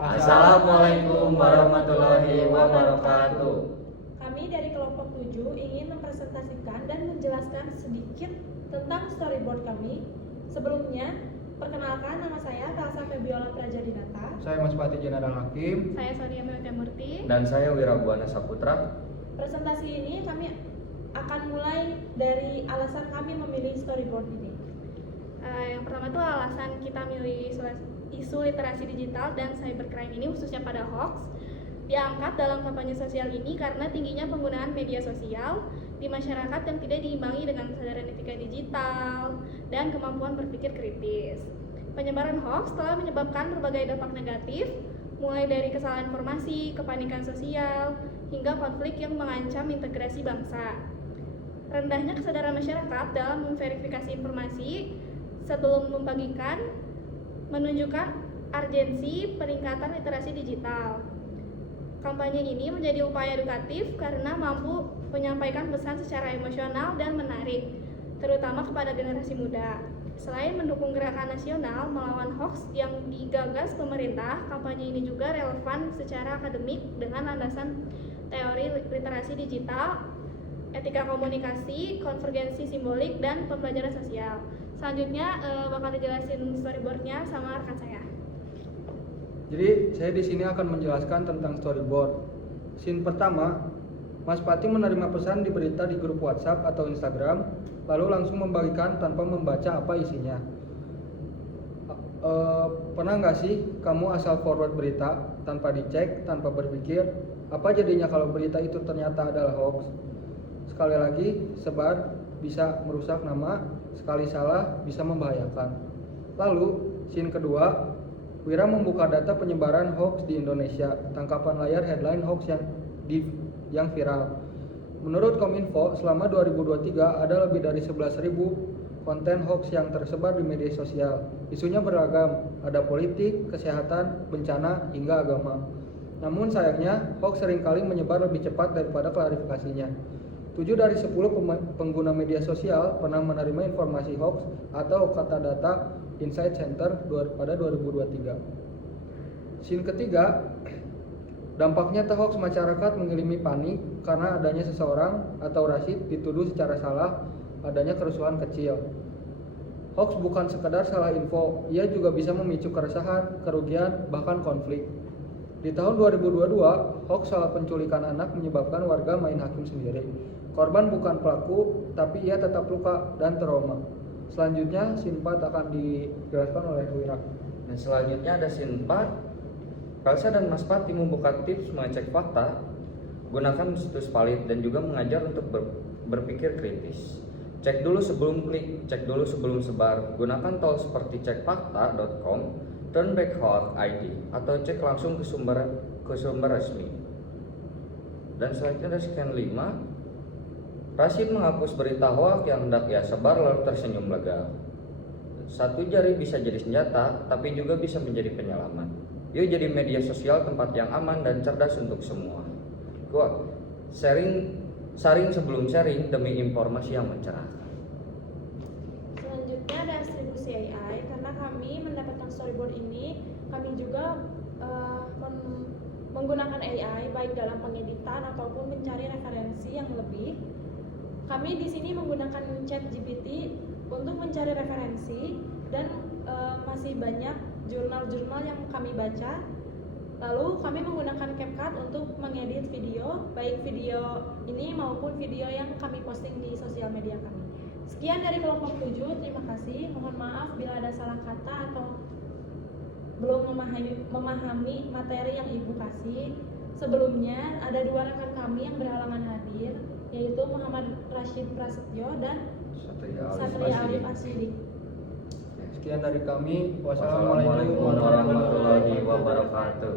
Assalamualaikum warahmatullahi wabarakatuh. Kami dari kelompok 7 ingin mempresentasikan dan menjelaskan sedikit tentang storyboard kami. Sebelumnya, perkenalkan nama saya Talsa Febiola Prajadinata. Saya Mas Pati General Hakim. Saya Sonia Melita Murti. Dan saya Wirabuana Saputra. Presentasi ini kami akan mulai dari alasan kami memilih storyboard ini. Yang pertama itu alasan kita milih isu literasi digital dan cybercrime ini khususnya pada hoax diangkat dalam kampanye sosial ini karena tingginya penggunaan media sosial di masyarakat yang tidak diimbangi dengan kesadaran etika digital dan kemampuan berpikir kritis. Penyebaran hoax telah menyebabkan berbagai dampak negatif, mulai dari kesalahan informasi, kepanikan sosial, hingga konflik yang mengancam integrasi bangsa. Rendahnya kesadaran masyarakat dalam memverifikasi informasi sebelum membagikan menunjukkan urgensi peningkatan literasi digital. Kampanye ini menjadi upaya edukatif karena mampu menyampaikan pesan secara emosional dan menarik, terutama kepada generasi muda. Selain mendukung gerakan nasional melawan hoax yang digagas pemerintah, kampanye ini juga relevan secara akademik dengan landasan teori literasi digital, etika komunikasi, konvergensi simbolik, dan pembelajaran sosial. Selanjutnya bakal dijelasin storyboardnya sama rekan saya. Jadi saya di sini akan menjelaskan tentang storyboard. Scene pertama, Mas Pati menerima pesan di berita di grup WhatsApp atau Instagram, lalu langsung membagikan tanpa membaca apa isinya. Pernah nggak sih kamu asal forward berita tanpa dicek, tanpa berpikir, apa jadinya kalau berita itu ternyata adalah hoax? Sekali lagi, sebar bisa merusak nama, sekali salah bisa membahayakan. Lalu, scene kedua, Wira membuka data penyebaran hoax di Indonesia, tangkapan layar headline hoax yang viral. Menurut Kominfo, selama 2023 ada lebih dari 11.000 konten hoax yang tersebar di media sosial. Isunya beragam, ada politik, kesehatan, bencana, hingga agama. Namun sayangnya, hoax seringkali menyebar lebih cepat daripada klarifikasinya. 7 dari 10 pengguna media sosial pernah menerima informasi hoax atau kata data Insight Center pada 2023. Scene ketiga, dampaknya hoax masyarakat mengilimi panik karena adanya seseorang atau Rashid dituduh secara salah adanya kerusuhan kecil. Hoax bukan sekedar salah info, ia juga bisa memicu keresahan, kerugian, bahkan konflik. Di tahun 2022, hoax soal penculikan anak menyebabkan warga main hakim sendiri. Korban bukan pelaku, tapi ia tetap luka dan trauma. Selanjutnya, scene 4 akan dijelaskan oleh Wira. Dan selanjutnya ada scene 4. Kalsa dan Mas Pati membuka tips mengecek fakta, gunakan situs valid dan juga mengajar untuk berpikir kritis. Cek dulu sebelum klik, cek dulu sebelum sebar. Gunakan tools seperti cekfakta.com, turnbackhoax.id, atau cek langsung ke sumber resmi. Dan selanjutnya ada scan 5. Rashid menghapus berita hoax yang hendak ia sebar lalu tersenyum lega. Satu jari bisa jadi senjata, tapi juga bisa menjadi penyelamat. Yuk jadi media sosial tempat yang aman dan cerdas untuk semua. Quote, saring sebelum sharing demi informasi yang mencerahkan. Selanjutnya ada distribusi AI. Karena kami mendapatkan storyboard ini, kami juga menggunakan AI baik dalam pengeditan ataupun mencari referensi yang lebih. Kami di sini menggunakan ChatGPT untuk mencari referensi dan masih banyak jurnal-jurnal yang kami baca. Lalu kami menggunakan CapCut untuk mengedit video, baik video ini maupun video yang kami posting di sosial media kami. Sekian dari kelompok 7, terima kasih. Mohon maaf bila ada salah kata atau belum memahami materi yang Ibu kasih. Sebelumnya ada 2 rekan kami yang berhalangan hadir, yaitu Muhammad Rashid Prasetyo dan Satria Alif Asyidik. Sekian dari kami. Wassalamualaikum warahmatullahi wabarakatuh.